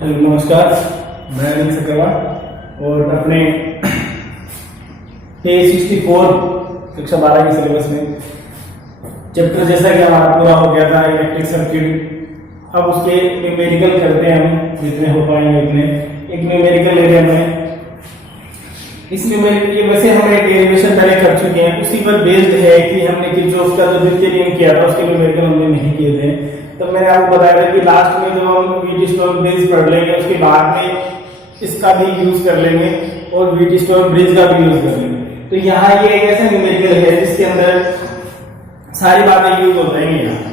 Hello नमस्कार, मैं अनिल सक्सेना और अपने पेज 64 कक्षा 12 के सिलेबस में चैप्टर जैसा कि हमारा पूरा हो गया था इलेक्ट्रिक सर्किट। अब उसके न्यूमेरिकल करते हैं हम जितने हो पाएंगे उतने। एक न्यूमेरिकल ले रहे हैं। इस न्यूमेरिकल ये वैसे हम एक डेरिवेशन पहले कर चुके हैं, उसी पर बेस्ड है कि हमने किरचॉफ का जो द्वितीय नियम किया था उसके न्यूमेरिकल हमने नहीं किए थे। तो मैंने आपको बताया था कि लास्ट में जब हम व्हीटस्टोन ब्रिज पढ़ लेंगे उसके बाद में इसका भी यूज कर लेंगे और व्हीटस्टोन ब्रिज का भी यूज कर लेंगे। तो यहाँ ये एक ऐसा न्यूमेरिकल है जिसके अंदर सारी बातें यूज हो जाएंगी यहाँ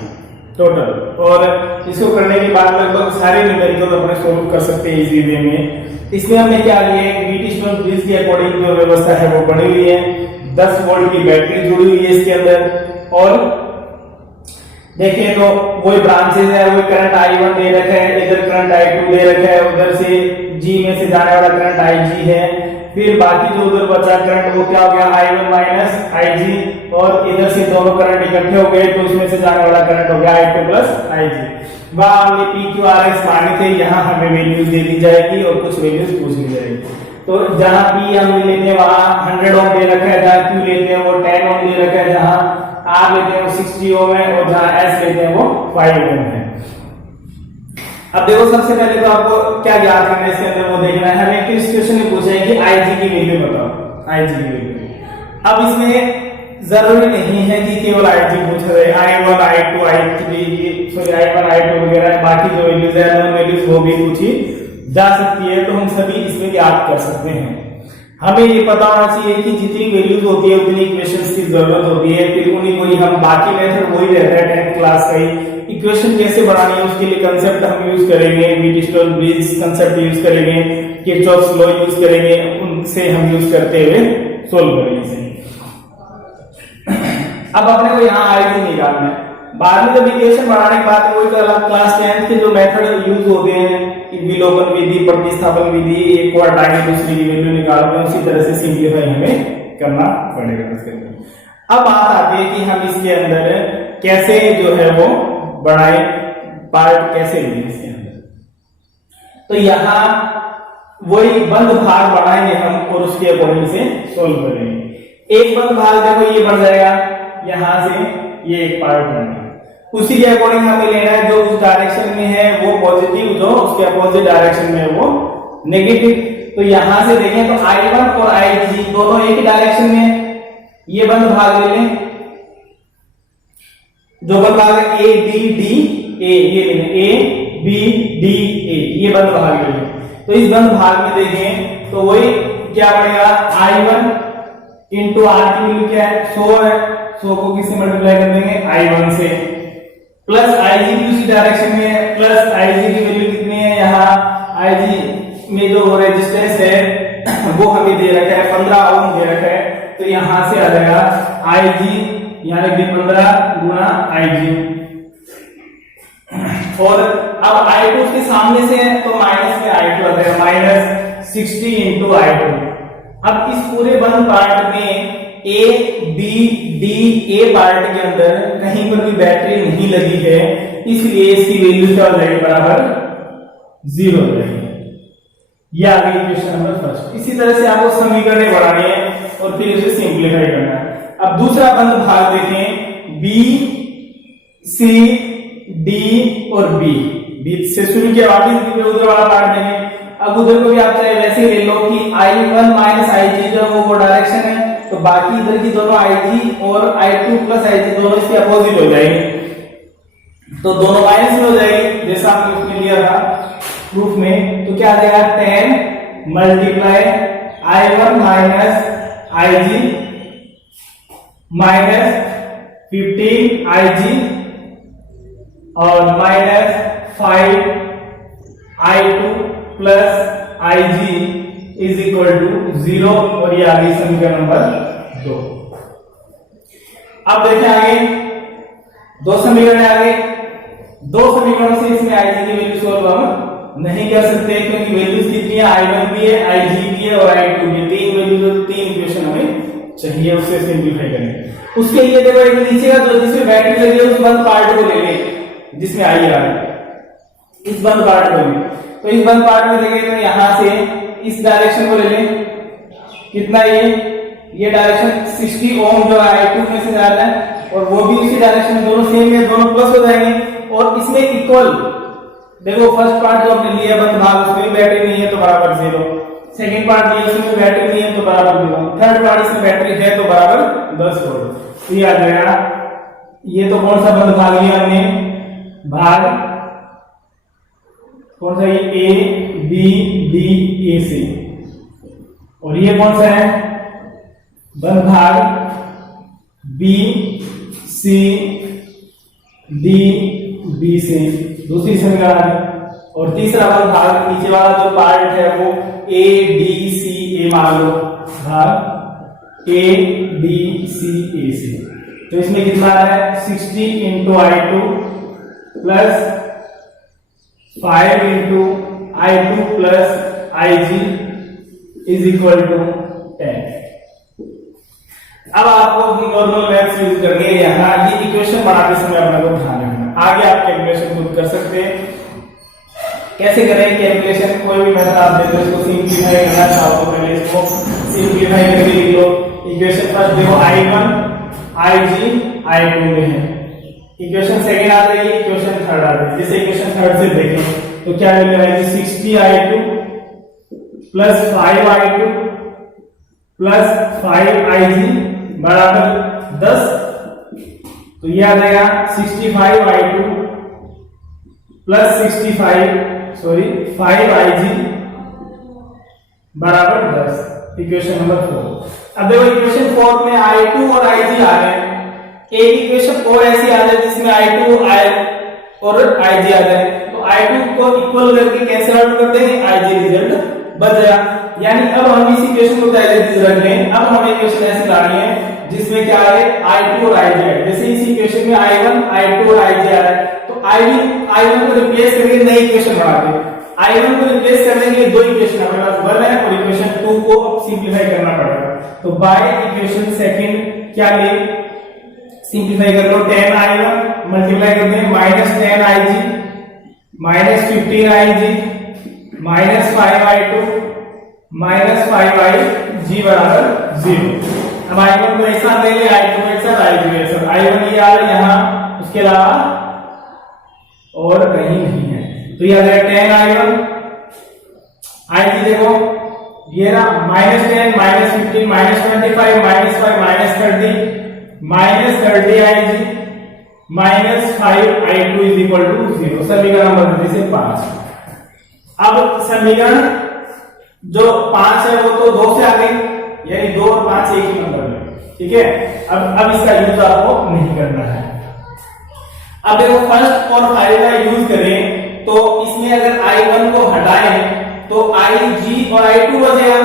टोटल, और इसको करने के बाद लगभग सारे न्यूमेरिकल अपने सोल्व कर सकते हैं इजी वे में। इसमें हमने क्या लिया है, व्हीटस्टोन ब्रिज के अकॉर्डिंग जो व्यवस्था है वो बनी हुई है। 10 वोल्ट की बैटरी जुड़ी हुई है इसके अंदर, और देखिए तो वही ब्रांचेज है, वही करंट I1 दे रखा है, इधर करंट I2 दे रखा है, उधर से G में से जाने वाला करंट IG है। फिर बाकी जो उधर बचा करंट वो क्या हो गया, I1 माइनस IG, और इधर से दोनों करंट इकट्ठे हो गए तो इसमें से जाने वाला करंट हो गया I2 प्लस IG। वहां हमने PQRS माने थे, यहाँ हमें वैल्यूज दे दी जाएगी और कुछ वैल्यूज पूछ ली जाएगी। तो जहां P हम लेते हैं वहां 100 ओम दे रखा है, जहां Q लेते हैं वो 10 ओम दे रखा है, जहां R लेते हैं वो 60 ओम है, और जहां S लेते हैं वो 5 ओम है। अब देखो सबसे पहले तो आपको क्या ज्ञात करना है इसके अंदर वो देखना है। हमें किस क्वेश्चन में पूछा है कि IG की वैल्यू बताओ, IG की वैल्यू। अब इसमें जरूरी नहीं है कि केवल IG पूछा जाए, I1 I2 I3 sorry I1 I2 वगैरह बाकी जो वैल्यूज है नॉन वैल्यूज वो भी पूछी जा सकती है। तो हम सभी इसमें याद कर सकते हैं। हमें ये पता होना चाहिए कि जितनी वैल्यूज होती है उतनी इक्वेशंस की जरूरत होती है, फिर उन्हीं को ही हम बाकी मेथड वही रहता है 10th क्लास का ही। इक्वेशन कैसे बनानी है उसके लिए कंसेप्ट हम यूज करेंगे, व्हीटस्टोन ब्रिज कंसेप्ट यूज करेंगे, किरचॉफ्स लॉ यूज करेंगे, उनसे हम यूज करते हुए सोल्व करेंगे। अब अपने को यहाँ IG निकालना है। बाद में जब इक्वेशन बनाने के बाद कोई क्लास 10th के जो मेथड यूज होते हैं, विलोपन विधि, प्रतिस्थापन विधि, एक क्वार्ट आगे दूसरी की वैल्यू निकालते हैं, उसी तरह से सिंप्लीफाई हमें करना पड़ेगा इसके अंदर। अब बात आती है कि हम इसके अंदर कैसे जो है वो बढ़ाए, पार्ट कैसे लेंगे इसके अंदर। तो यहाँ वही बंद भाग बढ़ाएंगे हम और उसके अकॉर्डिंग से सोल्व करेंगे। एक बंद भाग देखो ये बढ़ जाएगा, यहां से ये एक पार्ट बनेगा, उसी के अकॉर्डिंग हमें लेना है जो उस डायरेक्शन में है वो पॉजिटिव, जो उसके अपोजिट डायरेक्शन में है वो नेगेटिव। तो यहां से देखें तो I1 और IG दोनों एक ही डायरेक्शन में, ये बंद भाग ले लें, जो बंद भाग है A B D A, ये लेंगे A B D A, ये बंद भाग ले लें। तो इस बंद भाग में देखें तो वही क्या पड़ेगा, I1 इंटू R की वैल्यू क्या है 100 है, 100 को किससे मल्टीप्लाई कर देंगे I1 से, प्लस IG भी उसी डायरेक्शन में है, प्लस IG की वैल्यू कितनी है, यहाँ IG में जो रेजिस्टेंस है वो हमें दे रखा है 15 ओम दे रखा है। तो यहां से आ जाएगा IG यानी कि 15 गुना IG, और अब I2 उसके सामने से है तो माइनस में I2 आ जाएगा, माइनस 60 इंटू I2। अब इस पूरे बंद पार्ट में A B D A part के अंदर कहीं पर भी बैटरी नहीं लगी है, इसलिए इसकी वैल्यू क्या हो जाएगी, बराबर 0 हो जाएगी। ये आ गई इक्वेशन नंबर फर्स्ट। इसी तरह से आपको समीकरण बढ़ाने हैं और फिर इसे सिंप्लीफाई करना है। अब दूसरा बंद भाग देखें, B C D और B से शुरू किया, वापस उधर वाला पार्ट देखें। अब उधर को भी आप चाहे वैसे ले लो कि I1 माइनस IG जो वो डायरेक्शन है, तो बाकी इधर की दोनों IG और I2 प्लस IG दोनों इसके अपोजिट हो जाएंगे, तो दोनों माइनस में हो जाएगी जैसा आपने उसमें लिया था प्रूफ में। तो क्या आ जाएगा 10 multiply I1 minus IG minus 15 IG और minus 5 I2 plus IG is equal to 0, और ये आ गई समीकरण नंबर 2। अब देखिए आगे दो समीकरण आगे, दो समीकरणों से इसमें IG की वैल्यू सॉल्व हम नहीं कर सकते क्योंकि वैल्यूज कितनी है, I1 भी है, IG भी है और I2 भी, तीन वैल्यूज, तीन इक्वेशन हमें चाहिए, उससे सिंप्लीफाई करेंगे। उसके लिए देखो एक नीचे का जो जिसमें बैटरी लगी है उस बंद पार्ट को ले लें जिसमें I आ रही है, इस बंद पार्ट को लें। तो इस बंद पार्ट में देखें तो यहाँ से इस डायरेक्शन को ले लें, कितना ये डायरेक्शन 60 ओम जो I2 में से जा रहा है और वो भी उसी डायरेक्शन में, दोनों सेम है, दोनों प्लस हो जाएंगे। और इसमें इक्वल देखो, फर्स्ट पार्ट जो आपने लिया बंद भाग उसमें बैटरी नहीं है तो बराबर 0, सेकंड पार्ट लिया उसमें बैटरी नहीं है तो बराबर 0, थर्ड पार्ट इसमें बैटरी है तो बराबर 10 वोल्ट। तो ये आ गया, ये तो कौन सा बंद भाग लिया हमने, भाग कौन सा, ये A B D A C, और ये कौन सा है बंद भाग B C D B से, दूसरी समीकरण है। और तीसरा बंद भाग नीचे वाला जो पार्ट है वो A D C A मान लो, भाग A D C A से। तो इसमें कितना है 60 into I2 plus 5 into I2 plus IG is equal to 10। अब आपको नॉर्मल मैथ्स यूज करनी है, यहाँ ये इक्वेशन बनाते समय अपने को ध्यान रखना। आगे आप कैलकुलेशन खुद कर सकते हैं, कैसे करें कैलकुलेशन, कोई भी मेथड आप देखो, इसको सिंपलीफाई करना चाहो तो पहले इसको सिंपलीफाई करके लिख लो। इक्वेशन फर्स्ट देखो I1 IG I2 में है, इक्वेशन सेकंड आ रही है, इक्वेशन थर्ड आ रही है। जैसे इक्वेशन थर्ड से देखें तो क्या मिल रहा है, 60 I2 plus 5 I2 plus 5 IG बराबर 10। तो ये आ जाएगा 65 I2 प्लस 5 IG बराबर 10, इक्वेशन नंबर 4। अब देखो इक्वेशन 4 में I2 और IG आ रहे हैं, एक इक्वेशन और ऐसी आ जाए जिसमें I2 और IG आ जाए, तो I2 को इक्वल करके कैंसिल आउट कर देंगे, IG रिजल्ट बच जाएगा। यानी अब हम इस इक्वेशन को एज इट इज रख लें। अब हमें इक्वेशन ऐसी लानी है जिसमें क्या है I2 और IG है। जैसे इस इक्वेशन में I1 I2 और IG आ रहा है, तो I1 को रिप्लेस करके नई इक्वेशन बनाते हैं। I1 को रिप्लेस करने के लिए दो इक्वेशन हमारे पास 1 है और इक्वेशन 2 को अब सिंपलीफाई करना पड़ेगा। तो बाय इक्वेशन सेकंड क्या ले, सिंपलीफाई कर लो, 10I1 मल्टीप्लाई कर दें -10IG -15IG -5I2 -5IG बराबर 0। अब I1 को ऐसा ले ले, I2 को ऐसा, IG को ऐसा, I1 ये आ रहा है यहाँ, उसके अलावा और कहीं नहीं है। तो ये आ गया 10I1, IG देखो ये ना -10 -15 -25 -5 -30 -30IG -5I2 is equal to 0। समीकरण नंबर जैसे 5। अब समीकरण जो 5 है वो तो 2 से आ गई, यानी 2 और 5 एक ही नंबर है, ठीक है। अब इसका यूज आपको नहीं करना है। अब देखो फर्स्ट और 5 का यूज करें तो इसमें अगर I1 को हटाएं तो IG और I2 बचेगा।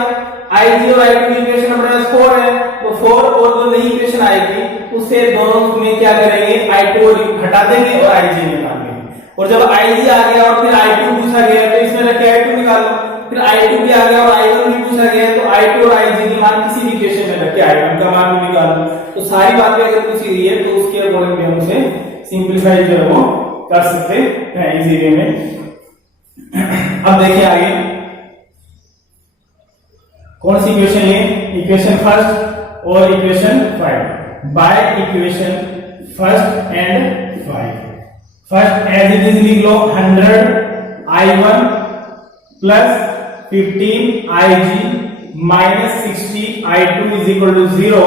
IG और I2 की इक्वेशन नंबर 4 है, तो 4 और जो नई इक्वेशन आएगी उससे दोनों में क्या करेंगे, I2 हटा देंगे और IG निकाल देंगे। और जब IG आ गया और फिर I2 पूछा गया तो इसमें रख के I2 निकाल लो, फिर I2 भी आ गया और I1 भी पूछा गया तो I2 और IG के मान किसी भी इक्वेशन में रख के I1 का मान भी निकाल लो। तो सारी बातें अगर पूछी गई है तो उसके अकॉर्डिंग भी हम उसे सिंपलीफाई जो है वो कर सकते हैं इजी वे में। अब देखिए आगे कौन सी इक्वेशन ले, इक्वेशन फर्स्ट और equation 5। By equation first and 5, first as it is लिख लो 100I1 plus 15IG -60I2 is equal to 0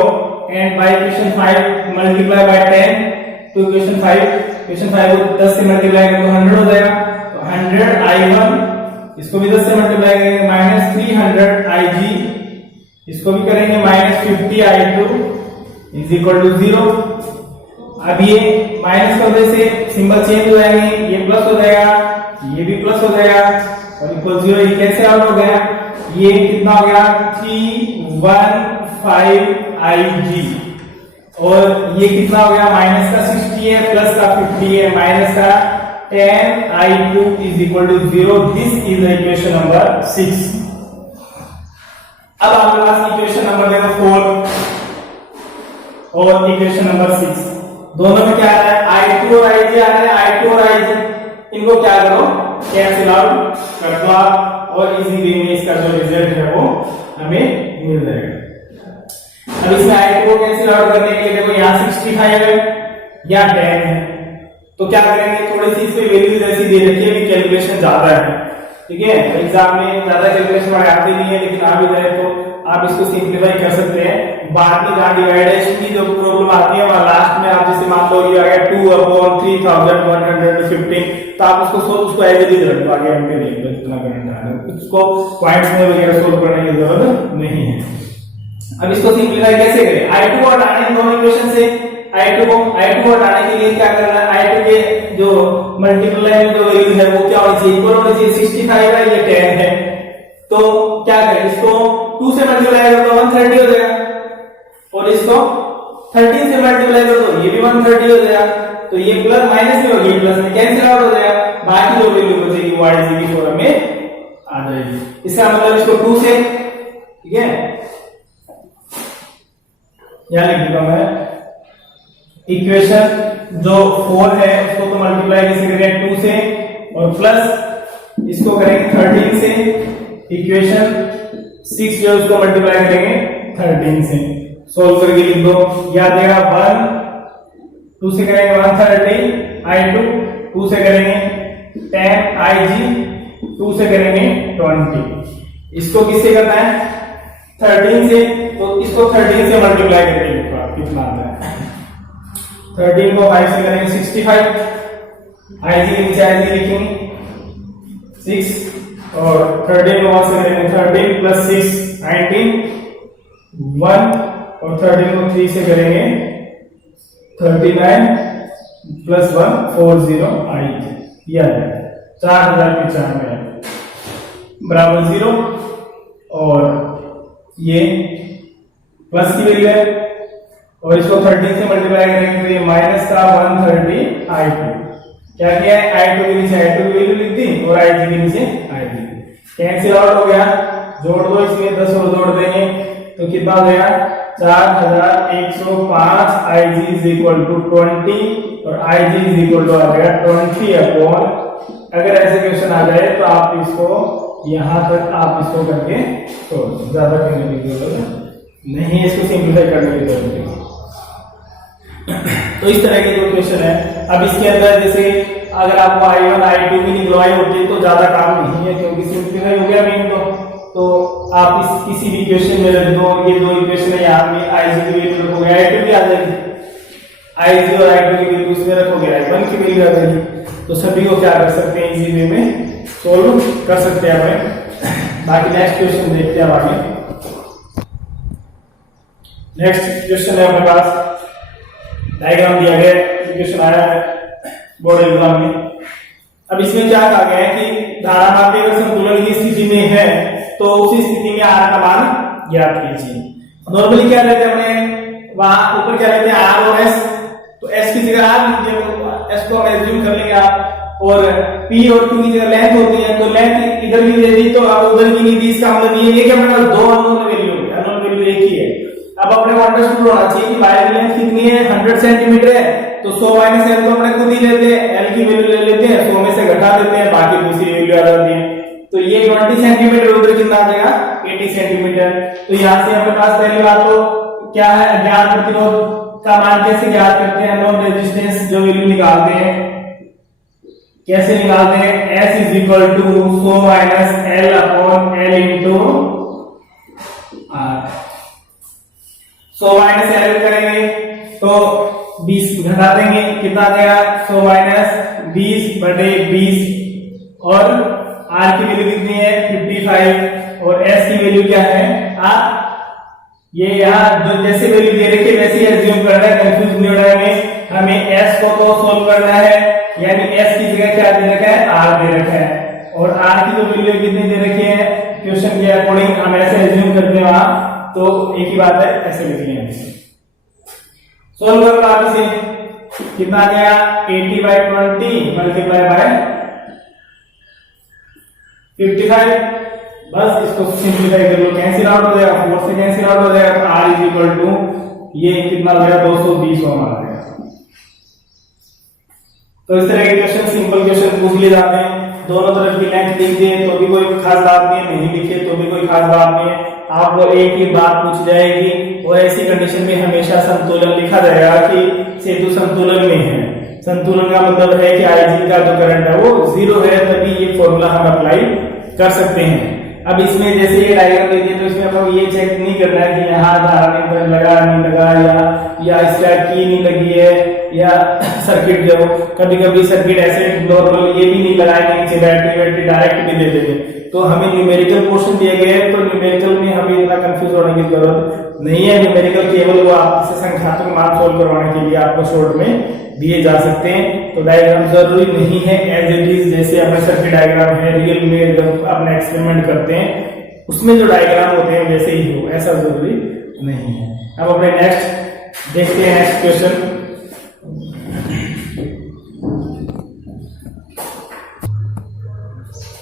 and by equation 5 multiply by 10 तो इक्वेशन 5 को 10 से मल्टीप्लाई करें तो 100 हो जाएगा। तो 100I1 इसको भी 10 से मल्टीप्लाई करेंगे -300IG इसको भी करेंगे -50I2 इज इक्वल टू 0। अब ये माइनस करने से सिंबल चेंज हो जाएंगे, ये प्लस हो जाएगा, ये भी प्लस हो जाएगा और इक्वल 0 ये कैंसिल आउट हो गया। ये कितना हो गया 315IG और ये कितना हो गया माइनस का 60 है प्लस का 50 है माइनस का 10I2 is equal to 0। This is the equation number 6। अब हमारे पास इक्वेशन नंबर देखो 4 और इक्वेशन नंबर 6 दोनों में क्या आ रहा है I2 और IG आ रहा है। I2 और IG इनको क्या करो कैंसिल आउट कर दो आप और इजी वे में इसका जो रिजल्ट है वो हमें मिल जाएगा। अब इसमें i2 को कैंसिल आउट करने के लिए देखो यहाँ 65 है या 10 है, तो क्या करेंगे, थोड़ी सी इसमें वैल्यूज ऐसी दे रखी है कि कैलकुलेशन ज्यादा है, ठीक है, एग्जाम में ज्यादा कैलकुलेशन आती नहीं है, लेकिन आ भी जाए तो आप इसको सिंप्लीफाई कर सकते हैं। बाद में जहाँ डिवाइडेशन की जो प्रॉब्लम आती है वहां लास्ट में आप जैसे मान लो ये आ गया 2/3115, तो आप उसको एज इट इज रख दो, आगे हम देख लो कितना करंट आ रहा है, उसको पॉइंट्स में वगैरह सोल्व करने की जरूरत नहीं है। अब इसको सिंप्लीफाई कैसे करें, i2 को हटाने दोनों इक्वेशन से, i2 को हटाने के लिए क्या करना है, i2 के जो मल्टीप्लाई में जो वैल्यू है वो क्या होनी चाहिए, इक्वल होनी चाहिए, 65 है ये 10 है, तो क्या करें, इसको 2 से मल्टीप्लाई कर दो 130 हो जाएगा, और इसको 13 से मल्टीप्लाई कर दो ये भी 130 हो जाएगा, तो ये प्लस माइनस में होगी, प्लस में कैंसिल आउट हो जाएगा, बाकी जो वैल्यू बचेगी वो आईजी की फॉर्म में आ जाएगी। इसका मतलब इसको 2 से, ठीक है, यहां लिख देता हूं मैं, इक्वेशन जो 4 है उसको तो मल्टीप्लाई कैसे करेंगे 2 से, और प्लस इसको करेंगे 13 से, इक्वेशन 6 जो उसको मल्टीप्लाई करेंगे 13 से, सोल्व करके लिख दो, याद देगा 1, 2 से करेंगे 130 i2, 2 से करेंगे 10 ig, 2 से करेंगे 20, इसको किससे करना है 13 से, तो इसको 13 से मल्टीप्लाई करके लिखो आप कितना आता है, 13 को 5 से करेंगे 65, ig के नीचे ig लिखेंगे 6, और 13 को 1 से करेंगे 13 प्लस 6 19, 1, और 13 को 3 से करेंगे 39 प्लस 1 40 ig, यह है 4095 बराबर 0, और ये प्लस की वैल्यू है, और इसको 13 से मल्टीप्लाई करेंगे तो ये माइनस का 130 i2, क्या किया है i2 के नीचे i2 की वैल्यू लिख दी और ig के नीचे ig, कैंसिल आउट हो गया, जोड़ दो इसमें 10 और जोड़ देंगे तो कितना हो जाएगा 4105 ig इज इक्वल टू 20 और ig इज इक्वल टू आ जाएगा 20 अपॉन, अगर ऐसे क्वेश्चन आ जाए तो आप इसको यहां तक आप इसको करके तो ज्यादा करने की जरूरत नहीं है, इसको सिंप्लीफाई करने की जरूरत है। तो इस तरह के जो क्वेश्चन है, अब इसके अंदर जैसे अगर आपको i1 i2 की निकलवाई होती तो ज्यादा काम नहीं है क्योंकि सिंप्लीफाई हो गया मेन, तो आप इस किसी भी इक्वेशन में रख दो, ये दो इक्वेशन है यहाँ में ig की वैल्यू रखोगे i2 भी आ जाएगी, ig और i2 की वैल्यू उसमें रखोगे i1 की वैल्यू आ जाएगी, तो सभी को क्या कर सकते हैं इजी वे में सोल्व कर सकते हैं हमें। बाकी नेक्स्ट क्वेश्चन देखते हैं आगे। नेक्स्ट क्वेश्चन है हमारे पास, डायग्राम दिया गया है, क्वेश्चन आया है बोर्ड एग्जाम में। अब इसमें क्या कहा गया है कि धारा मापी अगर संतुलन की स्थिति में है तो उसी स्थिति में r का मान ज्ञात कीजिए। नॉर्मली क्या लेते हैं अपने वहां ऊपर क्या लेते हैं r और s, तो s की जगह r लिख दिया, s को हम एज्यूम कर लेंगे आप, और p और q की जगह लेंथ होती है तो लेंथ इधर भी दे दी तो अब उधर की नहीं दी, इसका मतलब ये है कि हमारे पास दो अननोन वैल्यू है, अननोन वैल्यू एक ही है। अब अपने को अंडरस्टूड होना चाहिए कि वायर की लेंथ कितनी है 100 सेंटीमीटर है, तो 100 माइनस l तो अपने खुद ही लेते हैं, l की वैल्यू ले लेते हैं, 100 में से घटा देते हैं, बाकी दूसरी वैल्यू आ जाती है, तो ये 20 सेंटीमीटर, उधर कितना आ जाएगा 80 सेंटीमीटर। तो यहाँ से अपने पास पहली बात तो क्या है, अज्ञात प्रतिरोध का मान कैसे ज्ञात करते हैं, नॉन रेजिस्टेंस जो वैल्यू निकालते हैं कैसे निकालते हैं, S is equal to 100 minus L upon L into R। 100 minus L करेंगे तो 20 घटा देंगे, कितना देगा 100 माइनस 20 बटे 20, और R की वैल्यू कितनी है 55, और S की वैल्यू क्या है ये यहाँ जो जैसे वैल्यू दे रखी है वैसे ही एज्यूम करना है, कंफ्यूज नहीं होना है हमें। S को तो सोल्व करना है, यानी S की जगह क्या दे रखा है R दे रखा है, और R की जो वैल्यू कितनी दे रखी है क्वेश्चन के अकॉर्डिंग हम ऐसे एज्यूम करते हैं वहां, तो एक ही बात है ऐसे लिख लेंगे। सोल्व करो आप इसे, कितना आ गया 80/20 मल्टीप्लाई बाय 55, बस इसको सिंप्लीफाई कर लो, कैंसिल आउट हो जाएगा, 4 से कैंसिल आउट हो जाएगा, तो R इज इक्वल टू ये कितना हो जाएगा 220 ओम आ जाएगा। तो इस तरह के क्वेश्चन सिंपल क्वेश्चन पूछ लिए जाते हैं। दोनों तरफ की लेंथ लिख दें तो भी कोई खास बात नहीं है, नहीं लिखे तो भी कोई खास बात नहीं है, आपको एक ही बात पूछ जाएगी। और ऐसी कंडीशन में हमेशा संतुलन लिखा जाएगा कि सेतु संतुलन में है। संतुलन का मतलब है कि IG का जो करंट है वो 0 है, तभी ये फॉर्मूला हम अप्लाई कर सकते हैं। अब इसमें जैसे ये डायग्राम देखिए तो इसमें आपको ये चेक नहीं करना है कि यहाँ धारा लगा नहीं लगा या इसका की नहीं लगी है या सर्किट जो कभी कभी सर्किट ऐसे नॉर्मल ये भी नहीं लगाएंगे, नीचे बैटरी डायरेक्ट भी दे देंगे। तो हमें न्यूमेरिकल क्वेश्चन दिए गए हैं तो न्यूमेरिकल में हमें इतना कंफ्यूज होने की जरूरत नहीं है। न्यूमेरिकल केवल वो आपसे संख्यात्मक मान सोल्व करवाने के लिए आपको शॉर्ट में दिए जा सकते हैं। तो डायग्राम जरूरी नहीं है एज इट इज, जैसे अपने सर्किट डायग्राम है रियल में जब अपने एक्सपेरिमेंट करते हैं उसमें जो डायग्राम होते हैं वैसे ही हो, ऐसा जरूरी नहीं है। अब अपने नेक्स्ट देखते हैं नेक्स्ट क्वेश्चन।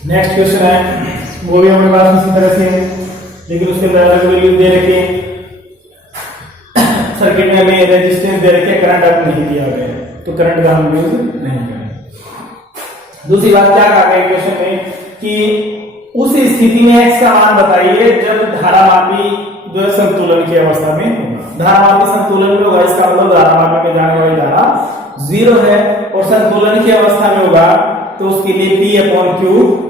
नेक्स्ट क्वेश्चन है वो भी हमारे पास इसी तरह से है, लेकिन उसके अंदर अलग वैल्यू दे रखे हैं। सर्किट में हमें रेजिस्टेंस दे रखे, करंट अब नहीं दिया गया तो करंट का हम यूज नहीं करेंगे। दूसरी बात क्या कहा गया क्वेश्चन में कि उस स्थिति में x का मान बताइए जब धारामापी जो संतुलन की अवस्था में होगा। धारामापी संतुलन में होगा, इसका मतलब धारामापी में जाने वाली धारा 0 है और संतुलन की अवस्था में होगा तो उसके लिए P/Q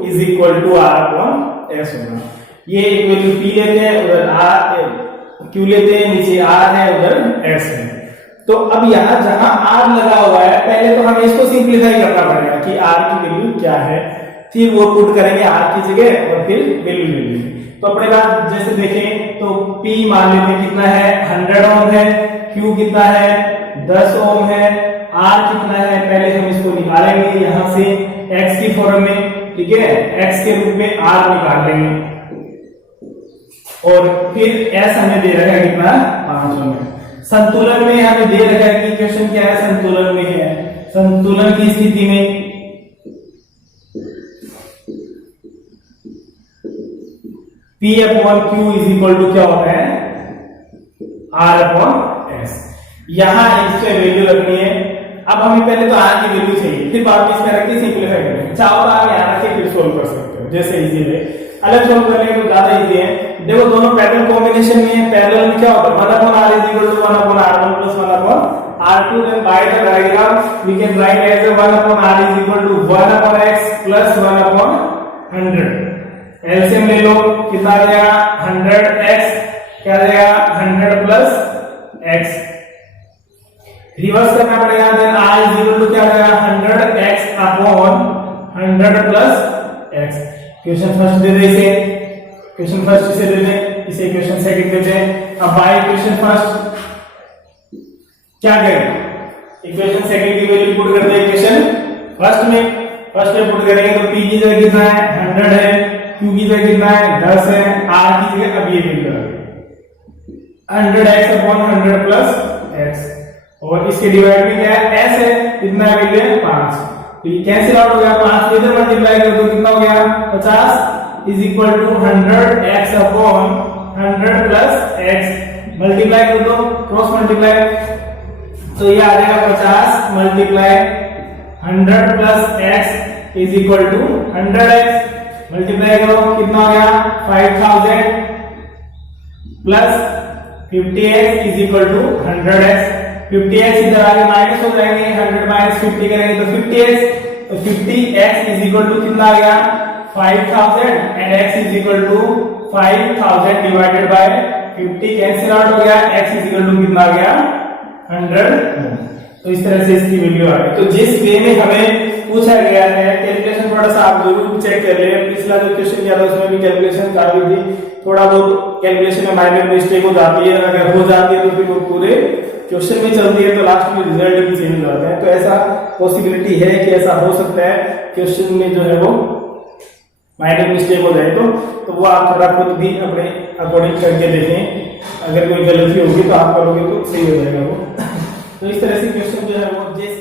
is equal to R/S होगा। ये एक वैल्यू P लेते हैं, उधर Q लेते हैं, नीचे R है उधर S है। तो अब यहाँ जहां R लगा हुआ है पहले तो हमें इसको सिंप्लीफाई करना पड़ेगा कि R की वैल्यू क्या है, फिर वो पुट करेंगे R की जगह और फिर वैल्यू ले लेंगे। तो अपने पास जैसे देखें तो P मान लेते हैं कितना है 100 ओम है, Q कितना है 10 ओम है, R कितना है पहले हम इसको निकालेंगे यहाँ से X की फॉर्म में, ठीक है, X के रूप में R निकाल लेंगे और फिर S हमें दे रखा है कितना 5 ओम है। संतुलन में हमें दे रखा है कि क्वेश्चन क्या है, संतुलन में है। संतुलन की स्थिति में P/Q इज इक्वल टू क्या होता है R/S। यहां इससे वैल्यू रखनी है। अब हमें पहले तो R की वैल्यू चाहिए, फिर वापस में रख के सिंपलीफाई करेंगे। चाहो तो आप यहां रख के फिर सोल्व कर सकते हो जैसे इजी है। अलग सोल्व करने को ज्यादा इजी है। देखो दोनों पैरेलल कॉम्बिनेशन में है, पैरेलल में क्या होता है 1/R is equal to 1/R1 plus 1/R2। Then by the diagram we can write as 1/R is equal to 1/x plus 1/100। LCM ले लो, कितना आ जाएगा 100x, क्या आ जाएगा 100 प्लस x। रिवर्स करना पड़ेगा, then r is equal to क्या आ जाएगा 100x upon 100 plus x। Question first दे दे इसे, क्वेश्चन फर्स्ट इसे दे दे, इसे क्वेश्चन सेकंड दे दे। अब बाय क्वेश्चन फर्स्ट क्या करेंगे, इक्वेशन सेकंड की वैल्यू पुट कर दे इक्वेशन फर्स्ट में पुट करेंगे तो p की जगह कितना है 100 है, q की जगह कितना है 10 है, r की जगह अब ये वैल्यू है 100x अपॉन 100 प्लस x और इसके डिवाइड में क्या है s है, कितना वैल्यू है 5। तो ये कैंसिल आउट हो गया, 5 इधर मल्टीप्लाई कर दो कितना हो गया 50 is equal to 100x upon 100 plus x। Multiply कर दो, क्रॉस मल्टीप्लाई, तो ये आ जाएगा 50 multiply 100 plus x is equal to 100x। Multiply करो कितना हो गया 5000 plus 50x is equal to 100x। 50x इधर आगे माइनस हो जाएंगे, 100 माइनस 50 करेंगे तो 50x, तो 50x इज इक्वल टू कितना आ गया 5000 and x is equal to 5000 divided by 50 cancel out हो गया, x इज इक्वल टू कितना आ गया 100। तो इस तरह से इसकी वैल्यू आ गई। तो जिस वे में हमें पूछा गया है कैलकुलेशन थोड़ा सा आप जरूर चेक कर ले। पिछला जो क्वेश्चन किया था उसमें भी कैलकुलेशन काफी थी, थोड़ा बहुत कैलकुलेशन में माइनर मिस्टेक हो जाती है, अगर हो जाती है तो फिर वो पूरे क्वेश्चन में चलती है तो लास्ट में रिजल्ट भी चेंज हो जाता है। तो ऐसा पॉसिबिलिटी है कि ऐसा हो सकता है क्वेश्चन में जो है वो माइनर मिस्टेक हो जाए तो वो आप थोड़ा खुद भी अपने अकॉर्डिंग करके देखें। अगर कोई गलती होगी तो आप करोगे तो सही हो जाएगा वो। तो इस तरह से क्वेश्चन जो है वो जिस